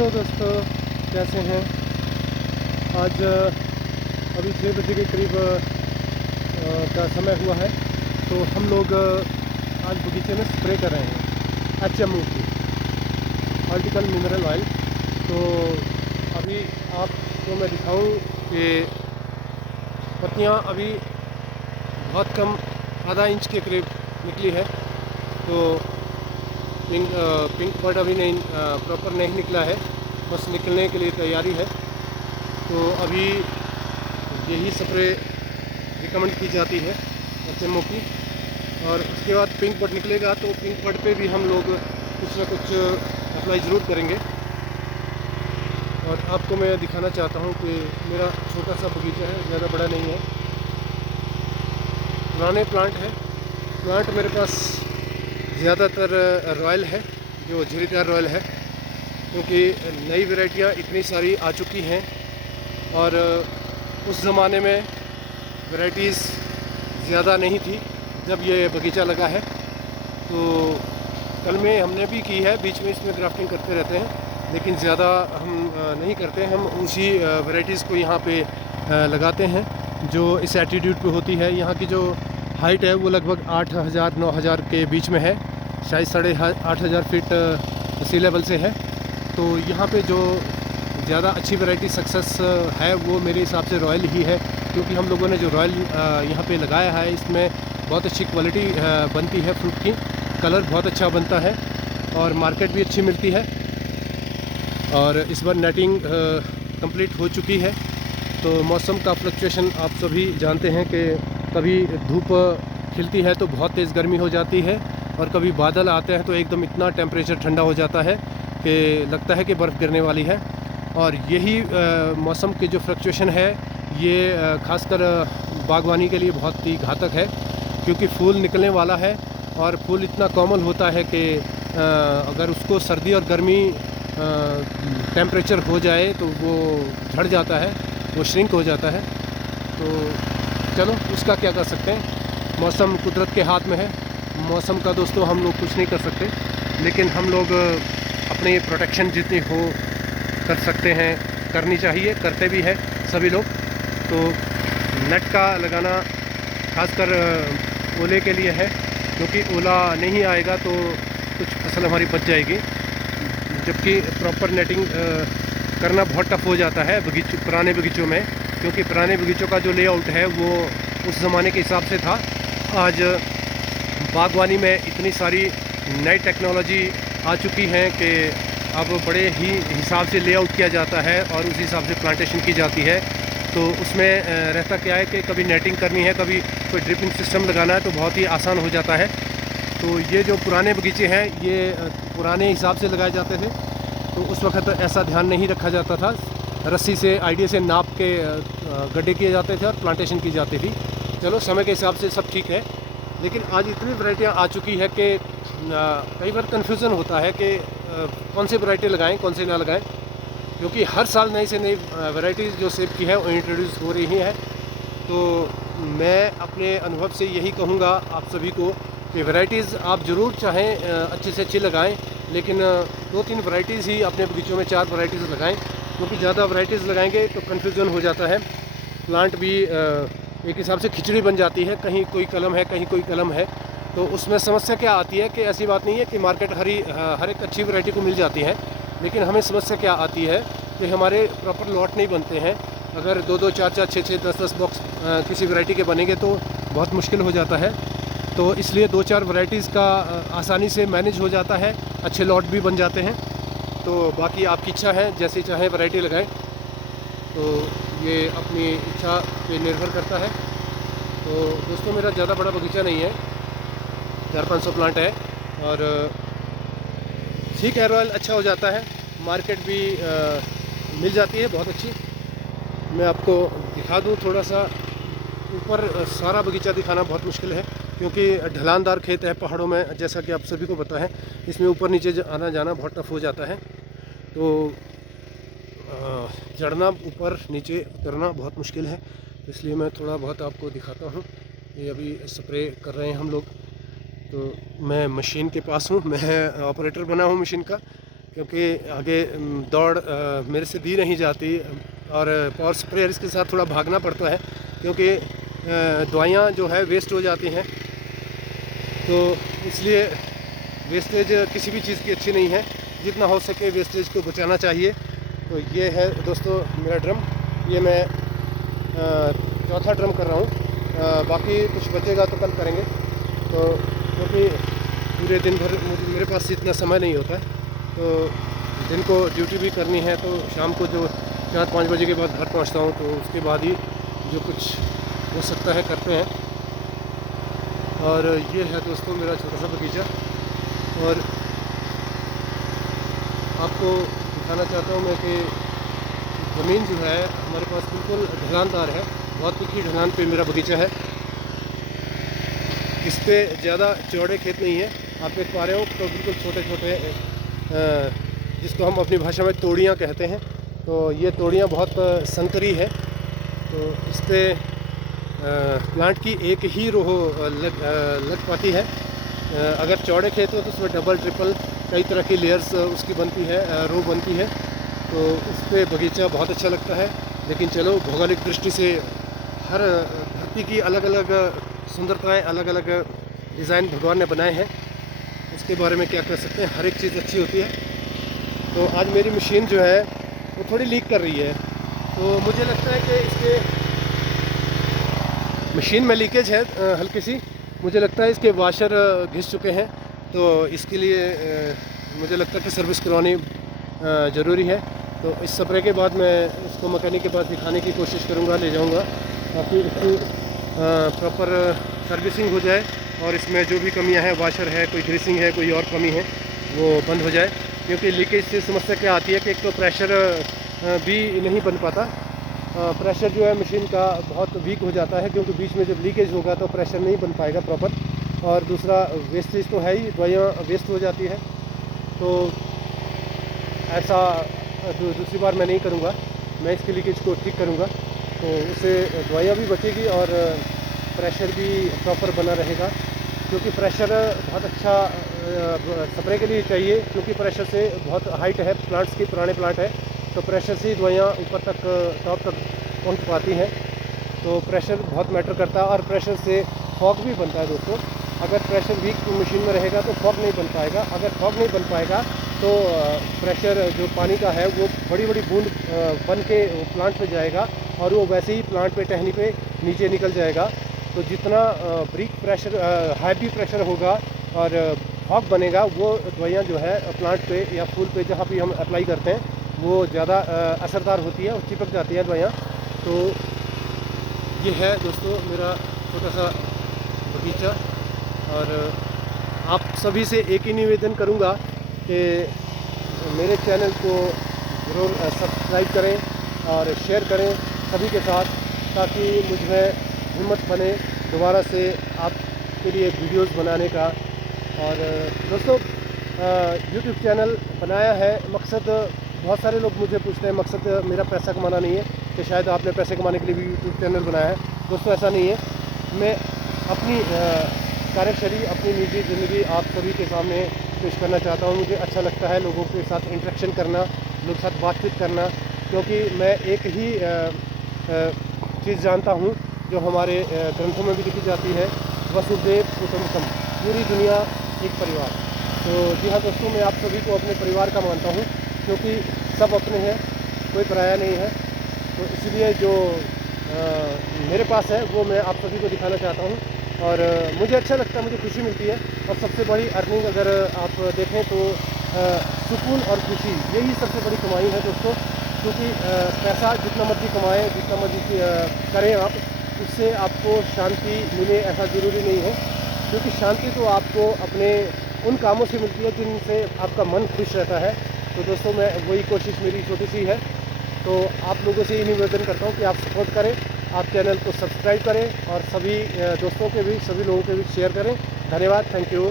Hello दोस्तों, कैसे हैं। आज अभी 6 बजे के करीब का समय हुआ है। तो हम लोग आज बगीचे में स्प्रे कर रहे हैं HMO की हॉर्टिकल मिनरल ऑयल। तो अभी आपको मैं दिखाऊं कि पत्तियां अभी बहुत कम, आधा इंच के करीब निकली है। तो पिंक बर्ड अभी नहीं प्रॉपर नहीं निकला है, बस निकलने के लिए तैयारी है। तो अभी यही स्प्रे रिकमेंड की जाती है HMO की। और उसके बाद पिंक बर्ड निकलेगा तो पिंक बर्ड पे भी हम लोग कुछ ना कुछ अप्लाई ज़रूर करेंगे। और आपको मैं दिखाना चाहता हूँ कि मेरा छोटा सा बगीचा है, ज़्यादा बड़ा नहीं है, पुराने प्लांट है। प्लांट मेरे पास ज़्यादातर रॉयल है, जो झुर्रीदार रॉयल है, क्योंकि नई वैरायटियाँ इतनी सारी आ चुकी हैं। और उस ज़माने में वैरायटीज़ ज़्यादा नहीं थी जब ये बगीचा लगा है। तो कल में हमने भी की है, बीच में इसमें ग्राफ्टिंग करते रहते हैं, लेकिन ज़्यादा हम नहीं करते। हम उसी वैरायटीज़ को यहाँ पे लगाते हैं जो इस एटीट्यूड पे होती है। यहाँ की जो हाइट है वो लगभग 8,000-9,000 के बीच में है, शायद 8,500 फीट सी लेवल से है। तो यहाँ पे जो ज़्यादा अच्छी वैरायटी सक्सेस है वो मेरे हिसाब से रॉयल ही है, क्योंकि हम लोगों ने जो रॉयल यहाँ पे लगाया है इसमें बहुत अच्छी क्वालिटी बनती है फ्रूट की, कलर बहुत अच्छा बनता है और मार्केट भी अच्छी मिलती है। और इस बार नेटिंग कंप्लीट हो चुकी है। तो मौसम का फ्लक्चुएशन आप सभी जानते हैं कि कभी धूप खिलती है तो बहुत तेज़ गर्मी हो जाती है, और कभी बादल आते हैं तो एकदम इतना टेम्परेचर ठंडा हो जाता है कि लगता है कि बर्फ़ गिरने वाली है। और यही मौसम के जो फ्लक्चुएशन है ये ख़ासकर बागवानी के लिए बहुत ही घातक है, क्योंकि फूल निकलने वाला है और फूल इतना कॉमन होता है कि अगर उसको सर्दी और गर्मी टेम्परेचर हो जाए तो वो झड़ जाता है, वो श्रिंक हो जाता है। तो चलो उसका क्या कर सकते हैं, मौसम कुदरत के हाथ में है। मौसम का दोस्तों हम लोग कुछ नहीं कर सकते, लेकिन हम लोग अपनी प्रोटेक्शन जितनी हो कर सकते हैं करनी चाहिए, करते भी हैं सभी लोग। तो नेट का लगाना खासकर ओले के लिए है, क्योंकि ओला नहीं आएगा तो कुछ फसल हमारी बच जाएगी। जबकि प्रॉपर नेटिंग करना बहुत टफ हो जाता है पुराने बगीचों में, क्योंकि पुराने बगीचों का जो लेआउट है वो उस ज़माने के हिसाब से था। आज बागवानी में इतनी सारी नई टेक्नोलॉजी आ चुकी है कि अब बड़े ही हिसाब से लेआउट किया जाता है और उस हिसाब से प्लांटेशन की जाती है। तो उसमें रहता क्या है कि कभी नेटिंग करनी है, कभी कोई ड्रिपिंग सिस्टम लगाना है, तो बहुत ही आसान हो जाता है। तो ये जो पुराने बगीचे हैं ये पुराने हिसाब से लगाए जाते थे, तो उस वक्त ऐसा ध्यान नहीं रखा जाता था। रस्सी से आइडिया से नाप के गड्ढे किए जाते थे और प्लांटेशन की जाती थी। चलो समय के हिसाब से सब ठीक है, लेकिन आज इतनी वैरायटियाँ आ चुकी है कि कई बार कन्फ्यूज़न होता है कि कौन सी वैरायटी लगाएं कौन सी ना लगाएं, क्योंकि हर साल नई से नई वैरायटीज़ जो सेब की है वो इंट्रोड्यूस हो रही हैं। तो मैं अपने अनुभव से यही कहूँगा आप सभी को कि वैरायटीज़ आप ज़रूर चाहें अच्छी से अच्छी लगाएं, लेकिन 2-3 वैरायटीज़ ही अपने बगीचों में 4 वैरायटीज़ लगाएं, क्योंकि ज़्यादा वैरायटीज़ लगाएंगे तो कन्फ्यूज़न हो जाता है। प्लांट भी एक हिसाब से खिचड़ी बन जाती है, कहीं कोई कलम है कहीं कोई कलम है। तो उसमें समस्या क्या आती है कि ऐसी बात नहीं है कि मार्केट हर एक अच्छी वैरायटी को मिल जाती है, लेकिन हमें समस्या क्या आती है कि हमारे प्रॉपर लॉट नहीं बनते हैं। अगर 2-2, 4-4, 6-6, 10-10 बॉक्स किसी वैरायटी के बनेंगे तो बहुत मुश्किल हो जाता है। तो इसलिए 2-4 वैरायटीज़ का आसानी से मैनेज हो जाता है, अच्छे लॉट भी बन जाते हैं। तो बाकी आपकी इच्छा है, जैसी चाहे वैरायटी लगाएं, तो ये अपनी इच्छा पे निर्भर करता है। तो दोस्तों मेरा ज़्यादा बड़ा बगीचा नहीं है, 400-500 प्लांट है, और ठीक है, रॉयल अच्छा हो जाता है, मार्केट भी मिल जाती है बहुत अच्छी। मैं आपको दिखा दूँ थोड़ा सा ऊपर। सारा बगीचा दिखाना बहुत मुश्किल है, क्योंकि ढलानदार खेत है पहाड़ों में, जैसा कि आप सभी को पता है। इसमें ऊपर नीचे आना जाना बहुत टफ हो जाता है, तो चढ़ना ऊपर नीचे उतरना बहुत मुश्किल है। इसलिए मैं थोड़ा बहुत आपको दिखाता हूँ। ये अभी स्प्रे कर रहे हैं हम लोग, तो मैं मशीन के पास हूँ, मैं ऑपरेटर बना हूँ मशीन का। क्योंकि आगे दौड़ मेरे से दी नहीं जाती और पावर स्प्रेयर इसके साथ थोड़ा भागना पड़ता है, क्योंकि दवाइयाँ जो है वेस्ट हो जाती हैं। तो इसलिए वेस्टेज किसी भी चीज़ की अच्छी नहीं है, जितना हो सके वेस्टेज को बचाना चाहिए। तो ये है दोस्तों मेरा ड्रम, ये मैं चौथा ड्रम कर रहा हूँ। बाकी कुछ बचेगा तो कल करेंगे, तो क्योंकि पूरे दिन भर मेरे पास इतना समय नहीं होता है। तो दिन को ड्यूटी भी करनी है, तो शाम को जो 4-5 बजे के बाद घर पहुँचता हूँ, तो उसके बाद ही जो कुछ हो सकता है करते हैं। और ये है दोस्तों मेरा छोटा सा बगीचा, और आपको दिखाना चाहता हूँ मैं कि ज़मीन जो है हमारे पास बिल्कुल ढलानदार है, बहुत तीखी ढलान पे मेरा बगीचा है। इस पे ज़्यादा चौड़े खेत नहीं है, आप देख पा रहे हो, तो बिल्कुल छोटे छोटे जिसको हम अपनी भाषा में तोड़ियाँ कहते हैं। तो ये तोड़ियाँ बहुत संकरी है, तो इस पर प्लांट की एक ही रो लग पाती है। अगर चौड़े खेत हो तो उसमें डबल ट्रिपल कई तरह की लेयर्स उसकी बनती है, रो बनती है, तो उस पर बगीचा बहुत अच्छा लगता है। लेकिन चलो, भौगोलिक दृष्टि से हर धरती की अलग अलग सुंदरताएं, अलग अलग डिज़ाइन भगवान ने बनाए हैं, उसके बारे में क्या कर सकते हैं, हर एक चीज़ अच्छी होती है। तो आज मेरी मशीन जो है वो थोड़ी लीक कर रही है, तो मुझे लगता है कि इसके मशीन में लीकेज है हल्की सी। मुझे लगता है इसके वाशर घिस चुके हैं, तो इसके लिए मुझे लगता है कि सर्विस करवानी ज़रूरी है। तो इस स्प्रे के बाद मैं इसको मैकेनिक के पास दिखाने की कोशिश करूँगा, ले जाऊँगा, ताकि इसकी प्रॉपर सर्विसिंग हो जाए, और इसमें जो भी कमियां हैं, वाशर है, कोई ग्रीसिंग है, कोई और कमी है, वो बंद हो जाए। क्योंकि लीकेज से समस्या क्या आती है कि एक तो प्रेशर भी नहीं बन पाता, प्रेशर जो है मशीन का बहुत वीक हो जाता है, क्योंकि बीच में जब लीकेज होगा तो प्रेशर नहीं बन पाएगा प्रॉपर। और दूसरा वेस्टेज तो है ही, दवाइयाँ वेस्ट हो जाती है। तो ऐसा दूसरी बार मैं नहीं करूँगा, मैं इसके लीकेज को ठीक करूँगा, तो उससे दवाइयाँ भी बचेगी और प्रेशर भी प्रॉपर बना रहेगा। क्योंकि प्रेशर बहुत अच्छा स्प्रे के लिए चाहिए, क्योंकि प्रेशर से बहुत हाइट है प्लांट्स की, पुराने प्लांट है, तो प्रेशर से ही दवाइयाँ ऊपर तक टॉप तक पहुंच पाती हैं। तो प्रेशर बहुत मैटर करता है, और प्रेशर से फॉग भी बनता है दोस्तों। अगर प्रेशर वीक मशीन में रहेगा तो फॉग नहीं बन पाएगा, अगर फॉग नहीं बन पाएगा तो प्रेशर जो पानी का है वो बड़ी बड़ी बूंद बन के प्लांट पे जाएगा, और वो वैसे ही प्लांट पे टहनी पे नीचे निकल जाएगा। तो जितना ब्रीक प्रेशर हैवी प्रेशर होगा और फॉग बनेगा, वो दवाइयाँ जो है प्लांट पे या फूल पे जहाँ भी हम अप्लाई करते हैं वो ज़्यादा असरदार होती है और चिपक जाती है दवाइयाँ। तो ये है दोस्तों मेरा छोटा सा बगीचा, और आप सभी से एक ही निवेदन करूँगा कि मेरे चैनल को ज़रूर सब्सक्राइब करें और शेयर करें सभी के साथ, ताकि मुझ में हिम्मत बने दोबारा से आपके लिए वीडियोस बनाने का। और दोस्तों यूट्यूब चैनल बनाया है, मकसद बहुत सारे लोग मुझे पूछते हैं, मकसद मेरा पैसा कमाना नहीं है कि शायद आपने पैसे कमाने के लिए भी यूट्यूब चैनल बनाया है। दोस्तों ऐसा नहीं है, मैं अपनी कार्यशैली, अपनी निजी ज़िंदगी आप सभी के सामने पेश करना चाहता हूँ। मुझे अच्छा लगता है लोगों के साथ इंटरेक्शन करना, लोगों के साथ बातचीत करना, क्योंकि मैं एक ही चीज़ जानता हूँ जो हमारे ग्रंथों में भी लिखी जाती है, वसुदेव कुटुंबकम, पूरी दुनिया एक परिवार। तो जी हाँ दोस्तों, मैं आप सभी को अपने परिवार का मानता हूँ, क्योंकि सब अपने हैं, कोई पराया नहीं है। तो इसलिए जो मेरे पास है वो मैं आप सभी को दिखाना चाहता हूँ, और मुझे अच्छा लगता है, मुझे खुशी मिलती है। और सबसे बड़ी अर्निंग अगर आप देखें तो सुकून और खुशी, यही सबसे बड़ी कमाई है दोस्तों। क्योंकि पैसा जितना मर्जी कमाएं, जितना मर्जी करें आप, उससे आपको शांति मिले ऐसा ज़रूरी नहीं है। क्योंकि शांति तो आपको अपने उन कामों से मिलती है जिनसे आपका मन खुश रहता है। तो दोस्तों मैं वही कोशिश मेरी छोटी सी है। तो आप लोगों से ये निवेदन करता हूँ कि आप सपोर्ट करें, आप चैनल को सब्सक्राइब करें, और सभी दोस्तों के भी, सभी लोगों के भी शेयर करें। धन्यवाद, थैंक यू।